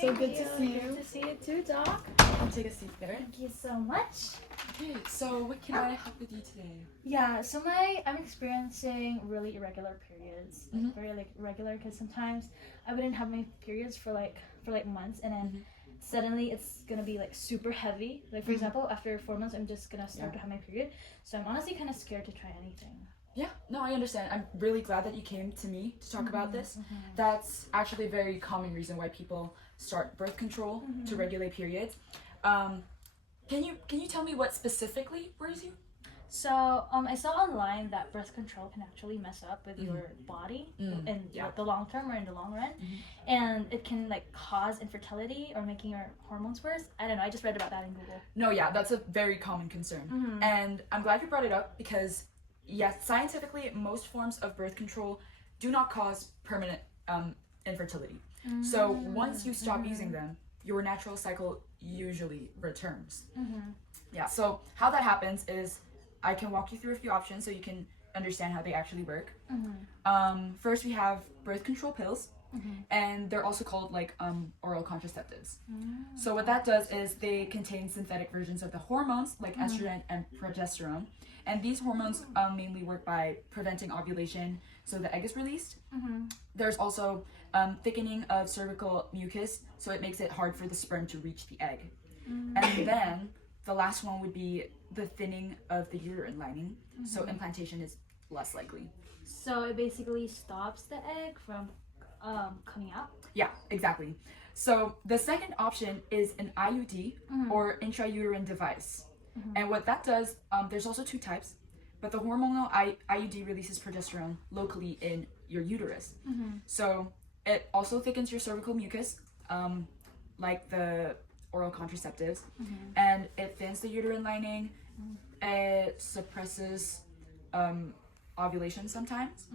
So good to see you. Good to see you too, Doc. Take a seat there. Thank you so much. Okay, so what can I help with you today? Yeah, so I'm experiencing really irregular periods, like very like irregular, because sometimes I wouldn't have my periods for like months, and then suddenly it's gonna be like super heavy. Like for example, after 4 months, I'm just gonna start to have my period. So I'm honestly kind of scared to try anything. Yeah, no, I understand. I'm really glad that you came to me to talk about this. That's actually a very common reason why people start birth control to regulate periods. Can you tell me what specifically worries you? So I saw online that birth control can actually mess up with your body in the long term or in the long run, and it can like cause infertility or making your hormones worse. I don't know. I just read about that in Google. No, yeah, that's a very common concern, and I'm glad you brought it up because yes, scientifically, most forms of birth control do not cause permanent infertility. So once you stop using them, your natural cycle usually returns. Yeah, so how that happens is I can walk you through a few options so you can understand how they actually work. First, we have birth control pills, and they're also called like oral contraceptives. So what that does is they contain synthetic versions of the hormones like estrogen and progesterone, and these hormones mainly work by preventing ovulation, so the egg is released. There's also thickening of cervical mucus, so it makes it hard for the sperm to reach the egg. And then the last one would be the thinning of the uterine lining, so implantation is less likely. So it basically stops the egg from coming out. Yeah, exactly. So the second option is an IUD or intrauterine device. And what that does, there's also two types, but the hormonal IUD releases progesterone locally in your uterus. So it also thickens your cervical mucus, like the oral contraceptives, and it thins the uterine lining. It suppresses ovulation sometimes.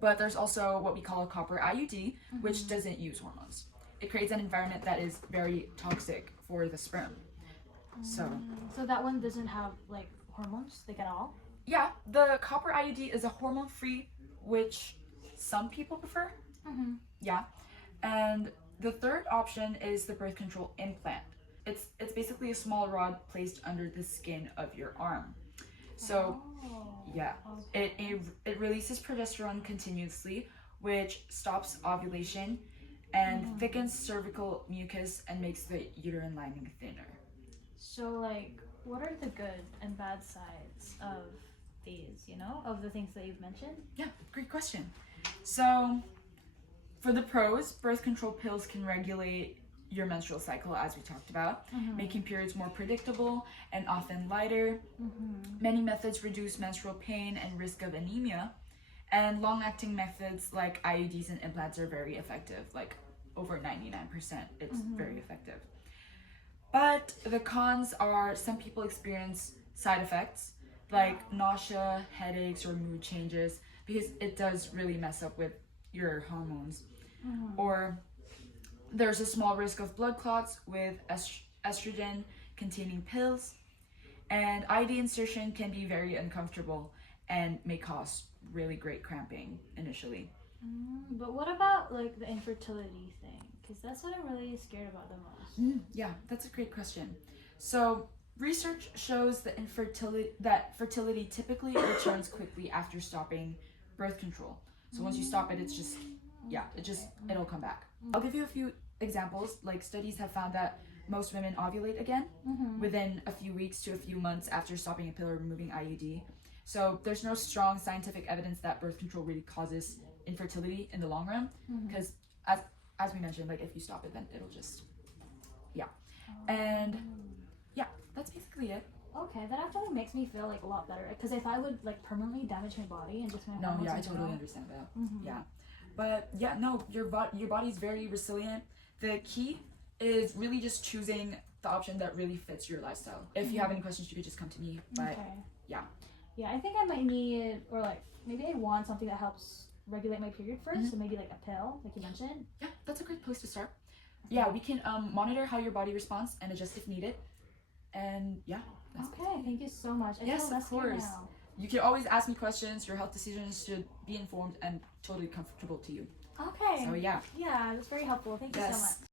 But there's also what we call a copper IUD, which doesn't use hormones. It creates an environment that is very toxic for the sperm. So that one doesn't have like hormones like at all? Yeah, the copper IUD is a hormone-free, which some people prefer. Yeah, and the third option is the birth control implant. It's basically a small rod placed under the skin of your arm. So yeah, it releases progesterone continuously, which stops ovulation and thickens cervical mucus and makes the uterine lining thinner. So like, what are the good and bad sides of these, of the things that you've mentioned? Yeah, great question. So for the pros, birth control pills can regulate your menstrual cycle, as we talked about, making periods more predictable and often lighter. Many methods reduce menstrual pain and risk of anemia, and long-acting methods like IUDs and implants are very effective, like over 99%. It's very effective. But the cons are some people experience side effects like nausea, headaches, or mood changes because it does really mess up with your hormones. Or there's a small risk of blood clots with estrogen containing pills, and IUD insertion can be very uncomfortable and may cause really great cramping initially. But what about like the infertility thing? Because that's what I'm really scared about the most. Yeah, that's a great question. So research shows that fertility typically returns quickly after stopping birth control. So once you stop it, it'll come back. I'll give you a few examples. Like studies have found that most women ovulate again within a few weeks to a few months after stopping a pill or removing IUD. So there's no strong scientific evidence that birth control really causes infertility in the long run, because as we mentioned, like if you stop it, then it'll just and that's basically it. Okay, that actually makes me feel like a lot better, because if I would like permanently damage my body and just my hormones I totally understand that. Yeah, but your body's very resilient. The key is really just choosing the option that really fits your lifestyle. If you have any questions, you could just come to me. But yeah, I think I might need, or like maybe I want something that helps regulate my period first. So maybe like a pill, like you mentioned. Yeah, that's a great place to start. Yeah, we can monitor how your body responds and adjust if needed. And okay, thank you so much. Yes, of course. You can always ask me questions. Your health decisions should be informed and totally comfortable to you. Okay. So yeah, that's very helpful. Thank you so much.